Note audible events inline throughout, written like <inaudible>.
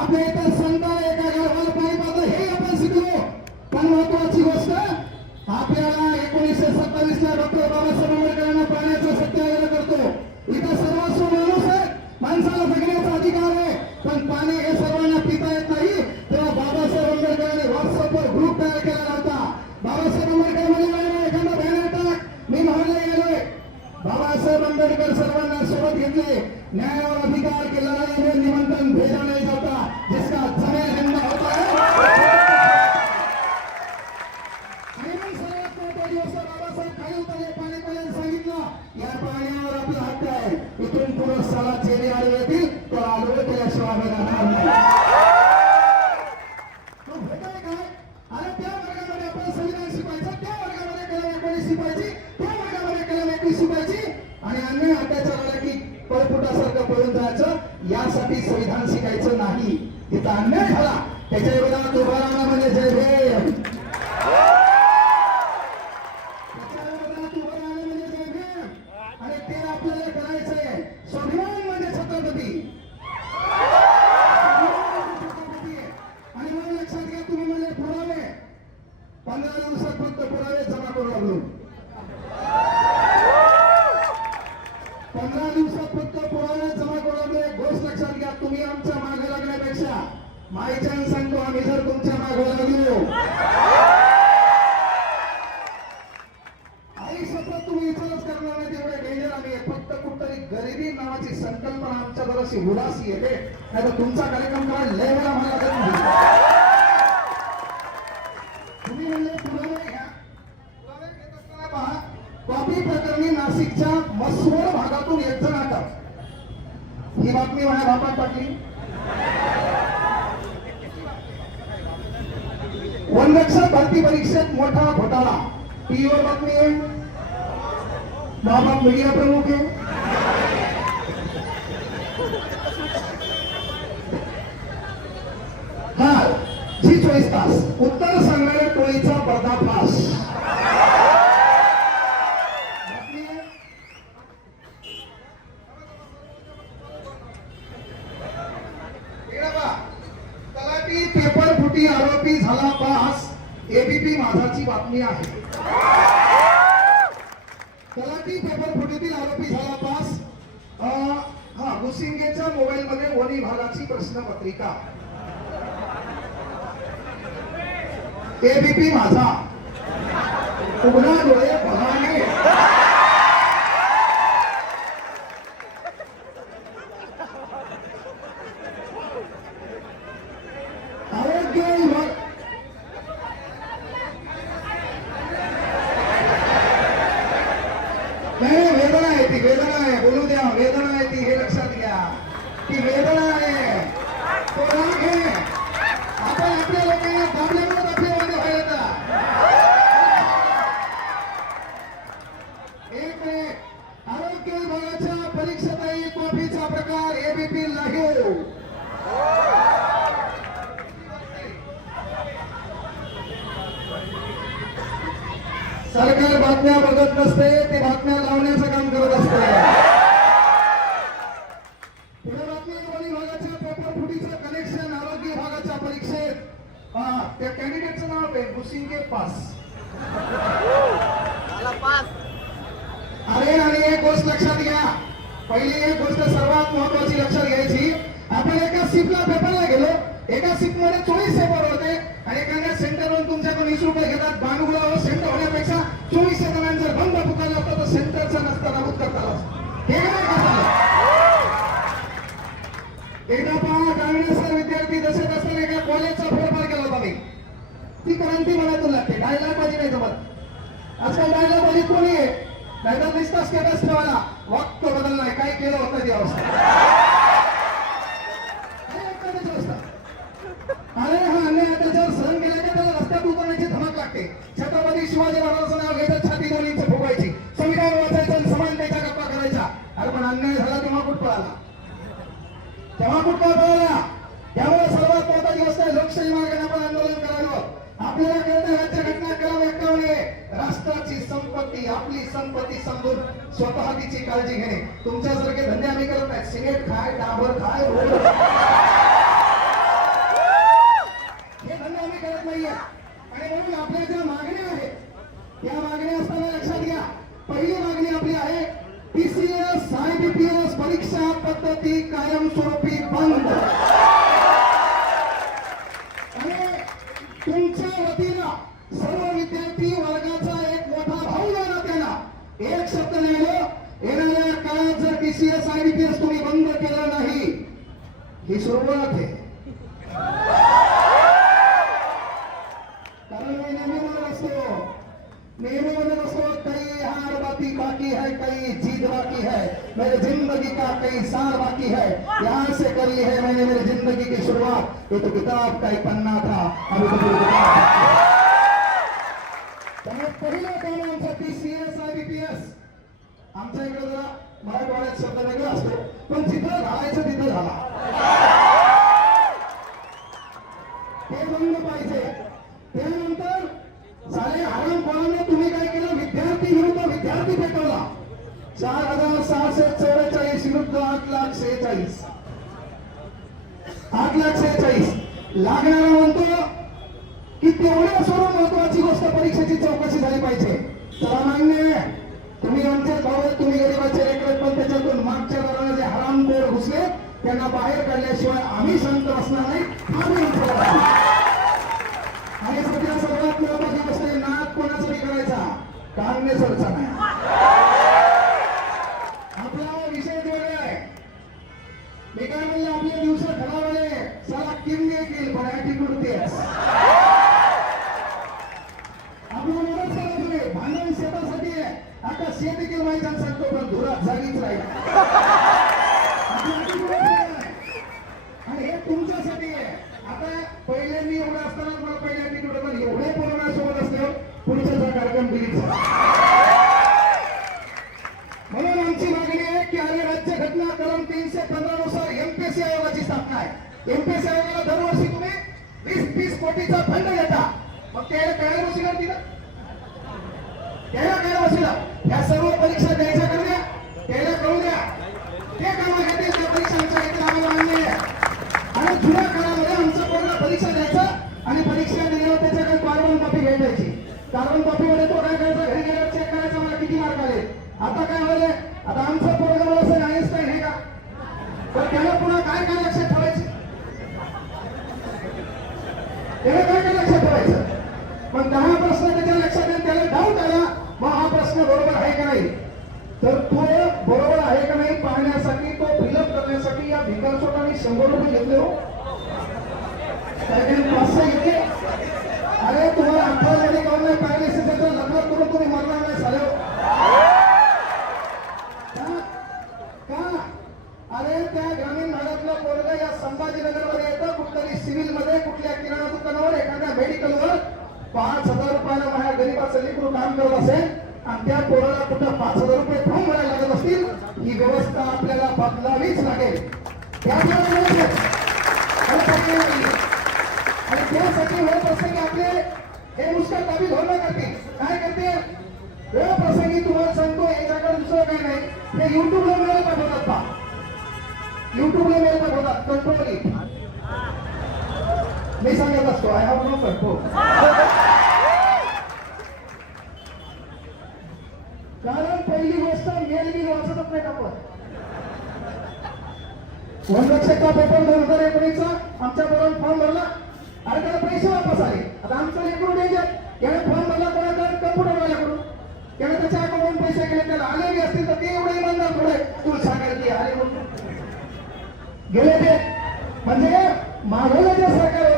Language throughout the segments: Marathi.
आपल्या इथं संत एका गावाला पाणी हे आपण शिकलो. पण महत्वाची गोष्ट आपल्याला एकोणीसशे सत्तावीस ला डॉक्टर बाबासाहेब आंबेडकरांना पाण्याचा सत्याग्रह करतो. इथं सर्वस्व माणूस आहे माणसाला जगण्याचा अधिकार आहे. पण पाणी हे सर्वांना पिता येत नाही. तेव्हा बाबासाहेब आंबेडकरांनी व्हॉट्सअपवर ग्रुप तयार केला होता. बाबासाहेब आंबेडकर म्हणजे एखादा बॅनर टाक मी महाडला गेलोय. बाबासाहेब आंबेडकर सर्वांना सोबत घेतले. न्यायावर अधिकार के लड़ाई निमंत्रण भेजा माईच्यान सांगतो आम्ही जर तुमच्या गेलो आई आयुष्यात तुम्ही विचारच करणार नाही तेवढे डेंजर आम्ही फक्त कुठतरी गरिबी नावाची संकल्पना आमच्या जराशी उदासी येते नाही तर तुमचा कार्यक्रम करा लय वेळा मला तुम्ही पुरावे घ्या. पुरावे घेत असताना पहा कॉपी प्रकरणी नाशिकच्या मसवड भागातून एक जण अटक ही बातमी माझ्या बापात टाकली वनरक्षक भरती परीक्षेत मोठा घोटाळा. टीव्हीवर बातमी आहे. बाबा मीडिया प्रमुख आहे. हा जी चोवीस तास. उत्तर सांगणाऱ्या टोळीचा पर्दाफाश बातमी आहे. इकडे पहा. तलाठी पेपर फुटी आरोपी झाला पास एबीपी माझाची बातमी आहे तलाठी पेपर फुटीतील आरोपी झाला पास अं, हा भुसिंगेच्या मोबाईल मध्ये वन विभागाची प्रश्नपत्रिका एबीपी माझा. उघडा डोळे बघाने. आरोग्य विभाग. नाही नाही, वेदना आहे ती वेदना आहे. बोलू द्या वेदना आहे ती हे लक्षात घ्या. ती वेदना गोष्ट लक्षात घ्या. पहिली एक गोष्ट सर्वात महत्वाची लक्षात घ्यायची. आपण एका सीपला पेपरला गेलो. एका सीपमध्ये चोवीस पेपर होते आणि एखाद्या सेंटरवरून तुमच्याकडून वीस रुपये घेतात. बाणुगुळावर सेंटर होण्यापेक्षा चोवीस जणांना जर बंद पुकारला होता तर सेंटरचा नसता नाबूद करता हे एकदा पहा काँग्रेसचा विद्यार्थी जसे असताना एका कॉलेजचा फेरफार केला होता मी. ती क्रांती मनातून लागते. डायलॉग बाजी नाही जमत. आजकाल डायलॉग बाजी कोणी आहे? त्यांना नुसता स्टेटस ठेवायला वक्त बदललाय काय केलं होतं ती अवस्था अरे हा अन्याय त्याच्यावर सहन केला का त्याला रस्त्यात उतरण्याची धमक लागते छत्रपती शिवाजी महाराजांचं नाव घेतात छाती दोन्हीचं इंच फुगवायची संविधान वाचायचं आणि समानतेच्या गप्पा करायचा अरे पण अन्याय झाला तेव्हा कुठं पळाला तेव्हा कुठं पळाला संपत्ती आपली संपत्ती समजून स्वतःची काळजी घेणे. तुमच्यासारखे धंदे आम्ही करत नाही. सिगरेट खाय डाबर खाय जर टीसीएस आयडीपीएस तुम्ही बंद केलं नाही। ही सुरुवात आहे कई हार बाकी है, कई जीत बाकी है। मेरी ज़िंदगी का कई साल बाकी है। यहाँ से करी है मैंने मेरी ज़िंदगी की शुरुआत। ये तो किताब का एक पन्ना था। अभी तो है. पहिलं TCS I B P S मराठवाड्यात शब्द वेगळा असतो पण जिथं घालायचं तिथं घाला ते बंद पाहिजे. त्यानंतर सारे हरामखोरांनी तुम्ही काय केलं? विद्यार्थी विरुद्ध विद्यार्थी पेटवला. चार हजार सहाशे चौवेचाळीस विरुद्ध आठ लाख शेहेचाळीस आठ लाख शेहेचाळीस लागणारा म्हणतो की तेवढ्या सर्व महत्वाची गोष्ट परीक्षेची चौकशी झाली पाहिजे. चला मान्य आहे. तुम्ही आमचे भाऊ तुम्ही गरीबाचे लेकर पण त्याच्यातून मागच्या दराने जे हरामखोर घुसले त्यांना बाहेर काढल्याशिवाय आम्ही शांत बसणार नाही. आम्ही आणि सध्या सर्वात महत्वाची गोष्ट आहे नाद कोणासाठी करायचा? काँग्रेसवरचा नाही. aí. <laughs> त्याला काय काय लक्षात ठेवायचं? पण दहा प्रश्न त्याच्या लक्षात येईल त्याला डाऊट आला मग हा प्रश्न बरोबर आहे का नाही? तर तो बरोबर आहे का नाही पाहण्यासाठी तो फिलअप करण्यासाठी या भिकासोटाने शंभर रुपये घेतले हो. पाचशे घेतले? अरे तुम्हाला अठरा महिने काढून नाही पाहिले असेल त्याचं लग्न करून तुम्ही मरणार नाही झाल्यावर हो. का? का? अरे त्या ग्रामीण भागातला पोरगा या संभाजीनगरमध्ये येतं कुठतरी सिव्हिलमध्ये कुठल्या किराणा दुकानावर एखाद्या मेडिकलवर पाच हजार रुपयाला माझ्या गरीबाचं लेकरू काम करत असेल आणि त्या पोराला पुन्हा पाच हजार रुपये फॉर्म भरायला लागत असतील ही व्यवस्था आपल्याला बदलावीच लागेल. आणि त्यासाठी होत असते की आपले हे नुसतं कमी धोरण करते काय करते वेळ हो, प्रसंगी तुम्हाला सांगतो याच्याकडे दुसरं काही नाही. हे युट्यूबला मेल पाठवतात पा युट्यूबला मेल पाठवतात. कंट्रोल मी सांगत असतो आय हॅव नो कंट्रोल कारण पहिली गोष्ट मेल मी वाचतच नाही आपण वनरक्षकचा पेपर दोन हजार एकोणीसचा. आमच्या बरोबर फॉर्म भरला. अरे त्याला पैसे वापस आले. आता आमचं लेकरू द्यायचे याने फॉर्म भरला कोणाकडे कम्प्युटर वाल्याकडून त्याने त्याच्या अकाउंटून पैसे गेले त्याला आले बी असतील तर ते एवढे इमानदार पुढे तू सांगायला ते आले म्हणून. गेले ते. म्हणजे मागवलं जे सरकार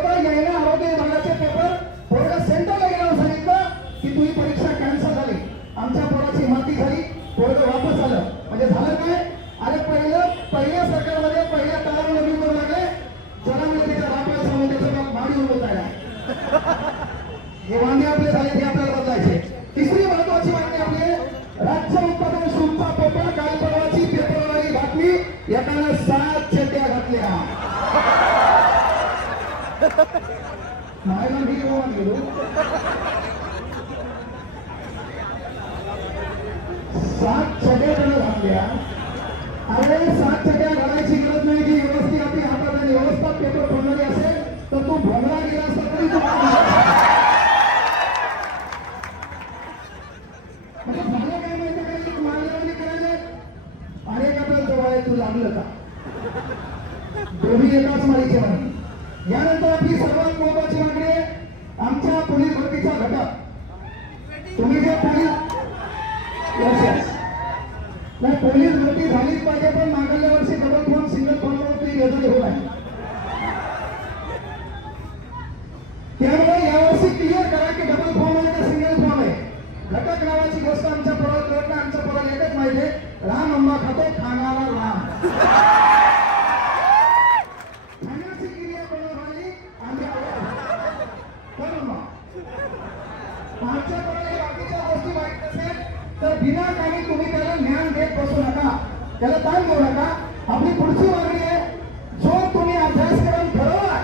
आता झालं काय माहिती काय लोक मारल्यावानी करायला अरे कपल जवळ तू लागलं का? दोन्ही एकाच मालिकेमध्ये यानंतर आपली सर्वात मोबाईल विनाकामी तुम्ही त्याला ज्ञान देत बसू नका. त्याला ताण देऊ नका. आपली पुढची मागणी आहे जो तुम्ही अभ्यासक्रम ठरवला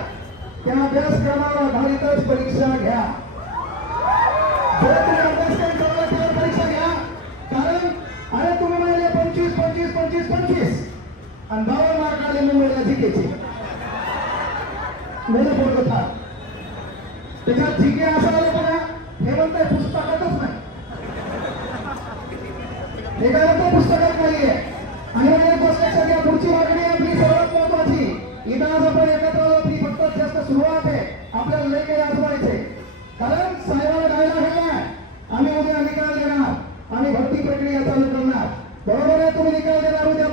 त्या अभ्यासक्रमावर आधारितच परीक्षा घ्या. जो तुम्ही अभ्यासक्रम ठरवला त्यावर परीक्षा घ्या. कारण अरे तुम्ही म्हणाले पंचवीस पंचवीस पंचवीस पंचवीस. आणि बावन मार्क आले मुंबईला जिकेचे मेरे बोलत होता त्याच्यात जिके असायला हे काय होतं आणि एक गोष्ट पुढची मागणी आपली सर्वात महत्वाची. इथं आज आपण ती फक्त जास्त सुरुवात आहे. आपल्याला लेख आजवायचे कारण साहेबाला गायला घेणार आम्ही उद्या निकाल देणार. आणि भरती प्रक्रिया चालू करणार. बरोबर आहे तुम्ही निकाल देणार उद्या.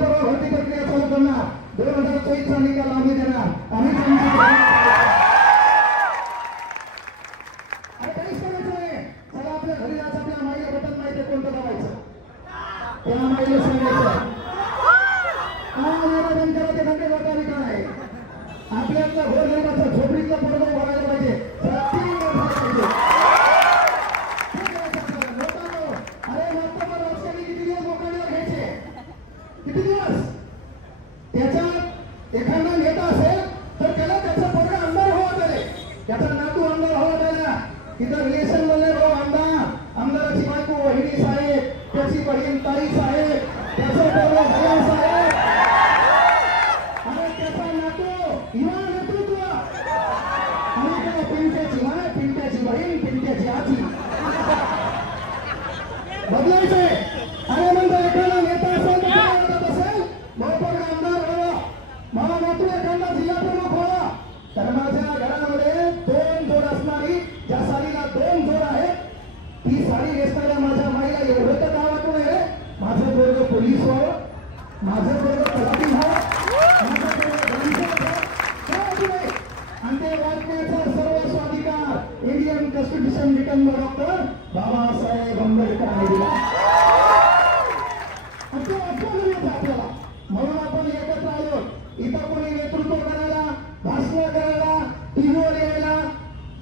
लोकांनी नेतृत्व करायला भाषण करायला टीव्हीवर यायला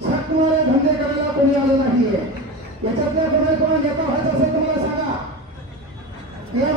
छापणारे धंदे करायला कोणी आलं नाहीये. याच्यातल्या कोणा नेता व्हायचं असेल तुम्हाला सांगा. या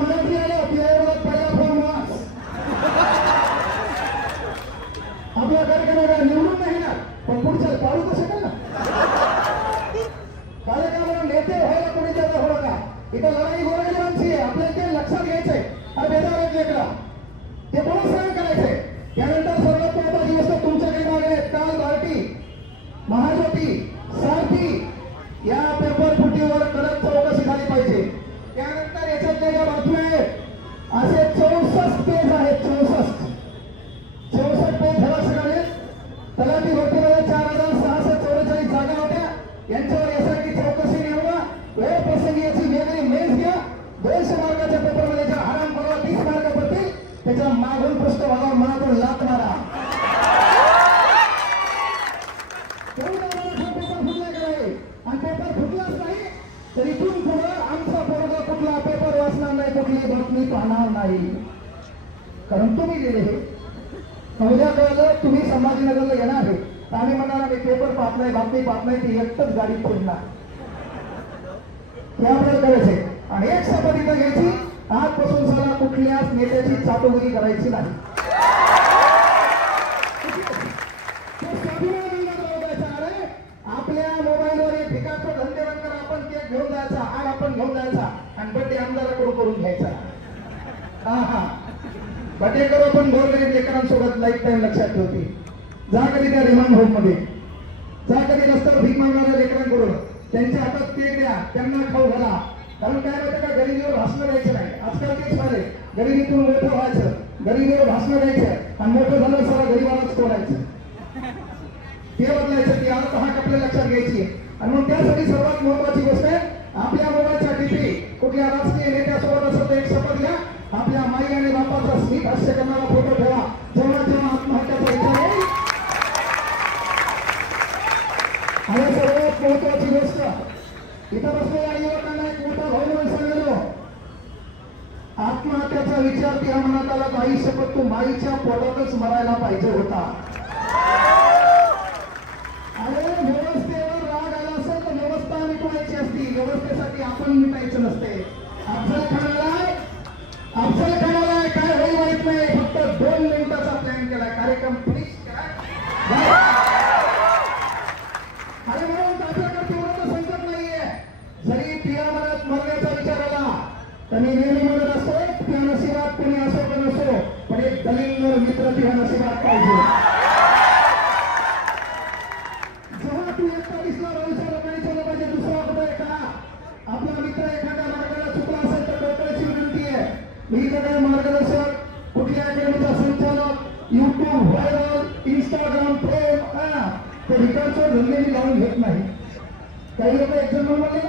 आपण घेऊन जायचा आणि बड्डे आमदाराकडून करून घ्यायचा? हा हा बड्डे पण आपण गोरगरीब लेकरांसोबत लाईफ टाईम लक्षात ठेवते. जा कधी त्या रिमांड होममध्ये. जा कधी रस्त्यावर भीक मागणाऱ्या लेकरांकडून त्यांच्या हातात ते द्या त्यांना खाऊ घाला. कारण काय माहिती का गरिबीवर भाषण द्यायचं नाही. आजकाल तेच झाले गरिबीतून मोठं व्हायचं. गरिबीवर भाषण द्यायचं आणि मोठं झालं सगळं गरिबालाच कोणायचं ते बदलायचं की आज हा कपडे लक्षात घ्यायची. आणि मग त्यासाठी सर्वात महत्वाची गोष्ट आहे आपल्या मुलाच्या डीपी कुठल्या राजकीय नेत्यासोबत असेल तर एक शपथ घ्या. आपल्या माई आणि बापाचा स्मित हास्य करणारा फोटो ठेवा. जेव्हा जेव्हा आत्महत्याचा विचार येईल आणि सर्वात महत्वाची गोष्ट इथं बसलेल्या युवकांना एक मोठा भाऊ म्हणून सांगलो आत्महत्याचा विचार त्या मनात आला काही शपथ तू माईच्या पोटातच मरायला पाहिजे होता. आपण मिटायचं नसते अफजल मी इथं मार्गदर्शक कुठल्या अकॅडमीचा संचालक युट्यूब व्हायरल इंस्टाग्राम प्रेम ते रिकार्डचं धंदे मी लावून घेत नाही. काही लोक एक जण म्हणले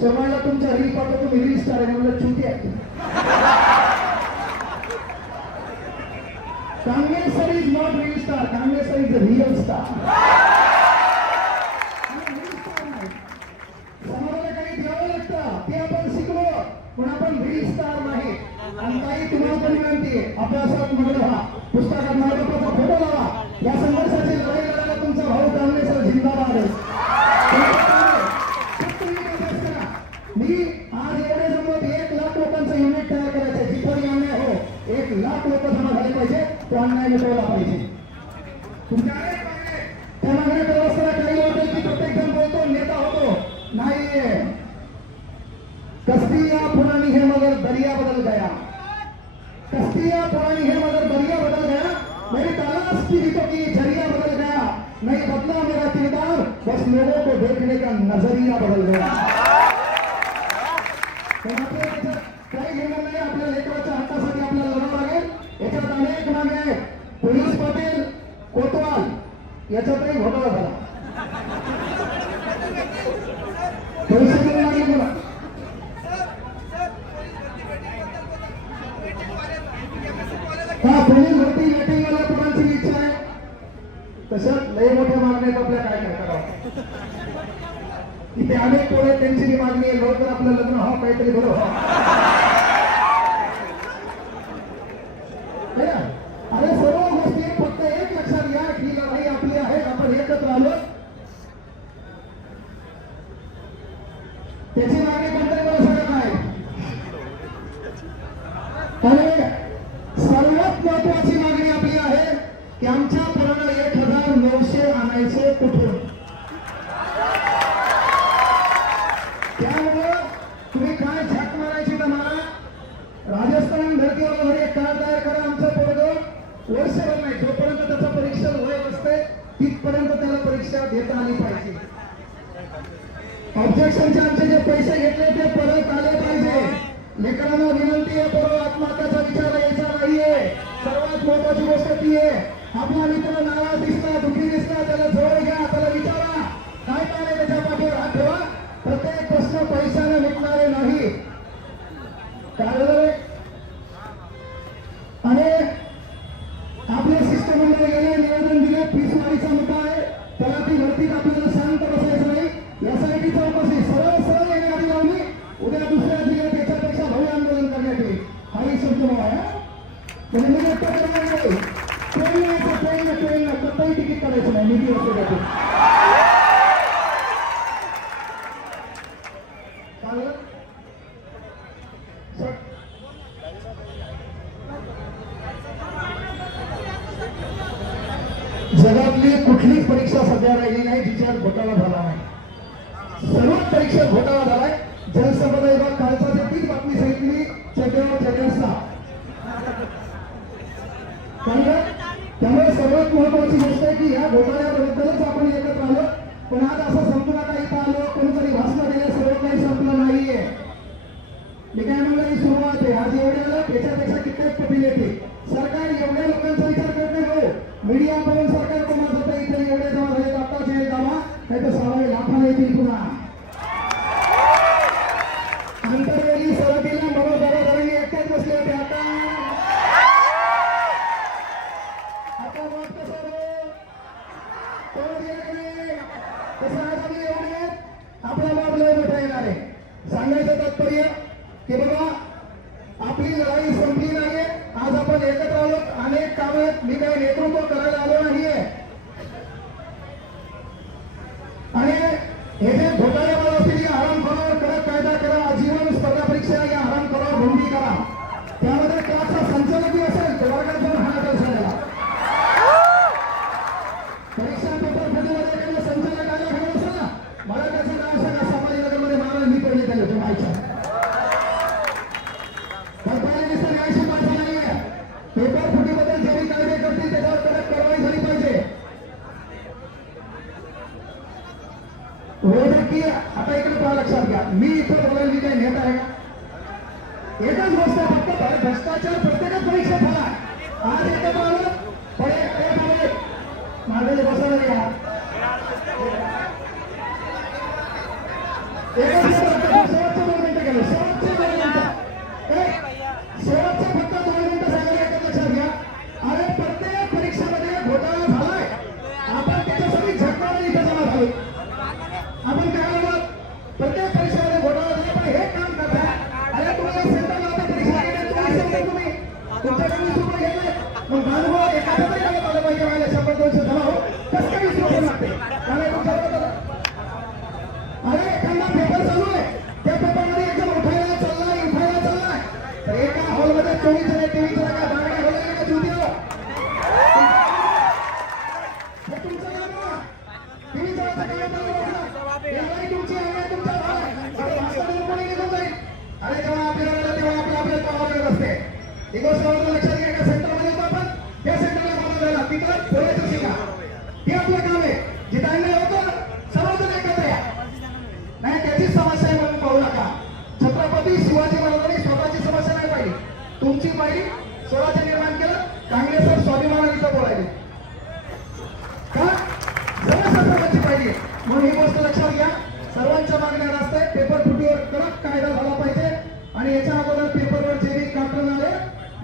शर्माला तुमच्या रील पाठवतो मी रील स्टार आहे म्हणलं चुकी आहे Congress sir is not reel star Congress sir is real star समाजाला काही द्यावं लागतं ते आपण शिकलो पण आपण रील स्टार नाही आणि काही तुम्हाला पण विनंती आहे अभ्यासात मग्न व्हा पुस्तकात मायबापाचा फोटो लावा. या संघर्षाची लढाई लढायला तुमचा भाऊ काँग्रेस सर जिंदाबाद आहे. मी आज एवढे जमत एक लाख लोकांचं युनिट तयार करायचं जिथं अन्याय हो एक लाख लोक जमा झाले पाहिजे तो अन्याय मिटवला पाहिजे तुमच्या अनेक मागण्या आहेत. त्या मागण्या करत असताना काही वाटेल की प्रत्येक जण बोलतो नेता होतो नाहीये कस्तिया पुरानी है मगर दरिया बदल गया कस्तिया पुरानी है मगर दरिया बदल गया मेरी तलाश की रीतों की जरिया बदल गया नहीं बदला मेरा किरदार बस लोगों को देखने का नजरिया बदल गया तर आपल्या याच्यात काही घेणं नाही आपल्या लेकराच्या हक्कासाठी आपल्याला लढावं लागेल याच्यात अनेक मागण्या आहेत पोलीस पाटील कोतवाल याच्यातही घोटाळा झाला पैसे देऊन लागले मला हा पोलीस भरती मीटिंगवाल्या कोणाची इच्छा आहे? तसंच लय मोठ्या मागण्या आपल्या काय काय करावं इथे अनेक पोरं त्यांची जी मागणी आहे लवकर आपलं लग्न हा काहीतरी बरं हो. वर्षभर नाही. जोपर्यंत त्याचा परीक्षा वय असते तिथपर्यंत त्याला परीक्षा देता आली पाहिजे. ऑब्जेक्शनचे आमचे जे पैसे घेतले ते परत आले पाहिजे. लेकरांना विनंती आहे परत आत्महत्याचा विचार यायचा नाहीये. सर्वात महत्वाची गोष्ट ती आहे. आपला मित्र नाराज दिसला दुखी दिसला त्याला जवळ घ्या त्याला विचारा. काय काय त्याच्या पाठीवर? हात ठेवा. प्रत्येक प्रश्न पैशाने मिटणारे नाही. ভিডিও मीडिया करून सरकार कोणाचं होतं इथे एवढे जमा झाले आत्ताच हे त्याची समस्या आहे म्हणून पाहू नका. छत्रपती शिवाजी महाराजांनी स्वतःची समस्या नाही पाहिली. तुमची पाहिली स्वराज्य निर्माण केलं काँग्रेसवर स्वाभिमानाने बोलायले. का? समस्या पाहिजे म्हणून ही गोष्ट लक्षात घ्या. सर्वांच्या मागण्या असते पेपर फुटीवर कडक कायदा झाला पाहिजे. आणि याच्या अगोदर पेपरवर जे काही आले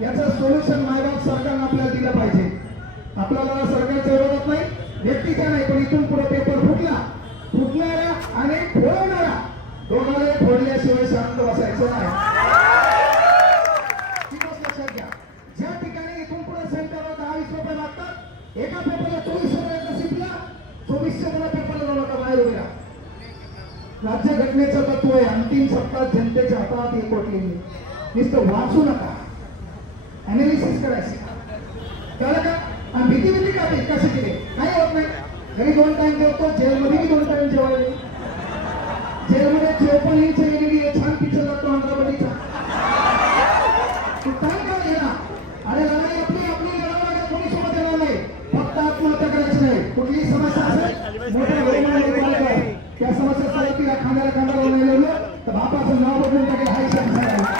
याचं सोल्युशन मायबाप सरकारनं आपल्याला दिलं पाहिजे. आपल्याला सरकारच्या विरोधात नाही व्यक्तीच्या नाही पण इथून पुढे पेपर दोघांना फोडल्याशिवाय शांत बसायचं नाही. लक्षात घ्या. ज्या ठिकाणी इथून पुढे सेंटरवर दहा वीस रुपये लागतात एका पेपरला चोवीस रुपये शिकला चोवीसशे मला पेपरला जाऊ नका बाहेर उभे राज्य घटनेचं तत्व आहे अंतिम सत्ता जनतेच्या हातात एक कोटलेली नुसतं वाचू नका. अनालिसिस करायचं. कळलं का? आणि भीती भीती का? ती कशी काही होत नाही. घरी दोन टाइम जेवतो जेलमध्ये दोन टाइम जेवायला जेलमध्ये जेव पण ही आहे छान पिक्चर लागतो आंध्रपतीचा काय काय अरे लढाई आपली आपली लढावं लागेल कोणी सोबत येणार नाही? फक्त आत्महत्या करायची नाही. कुठलीही समस्या असेल मोठ्या त्या समस्या ती खांद्याला खांदा लावून तर बापाचं नाव बदलून टाकेल हा हिशोब सांगायला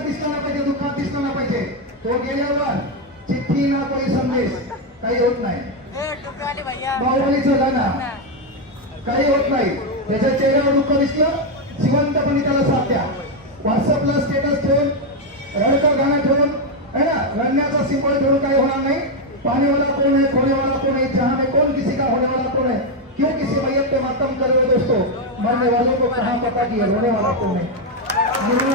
दिसताना पाहिजे दुःखात दिसला ना पाहिजे. तो गेल्यावर चिठ्ठी ना कोणी संदेश काही होत नाही. ए गाणं काही होत नाही. त्याच्या चेहऱ्यावर दुःख दिसलं जिवंतपणे त्याला साथ द्या. व्हॉट्सअपला स्टेटस ठेवून रडकर गाणं ठेवून है ना? रडण्याचा सिम्बॉल ठेवून काही होणार नाही. पाणीवाला वाला कौन है खोने वाला कौन है जहां में कौन किसी का होने वाला कौन है क्यों किसी मैयत पे मातम कर रहे हो दोस्तों? मरने वालों को कहां पता कि रोने वाला कौन है? निर्णय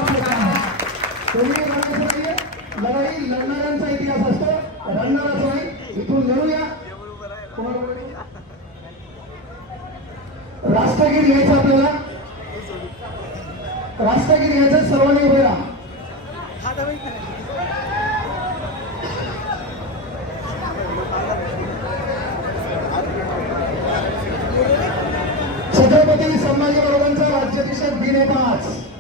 आपलं लढाई लढणाऱ्यांचा इतिहास असतो रडणाराच नाही इथून लढूया. कोणाला राष्ट्रगीत घ्यायचं आपल्याला? राष्ट्रगीत घ्यायचं सर्वांनी उभे राहा. छत्रपती संभाजी महाराजांचा राज्याभिषेक दिन आहे पाच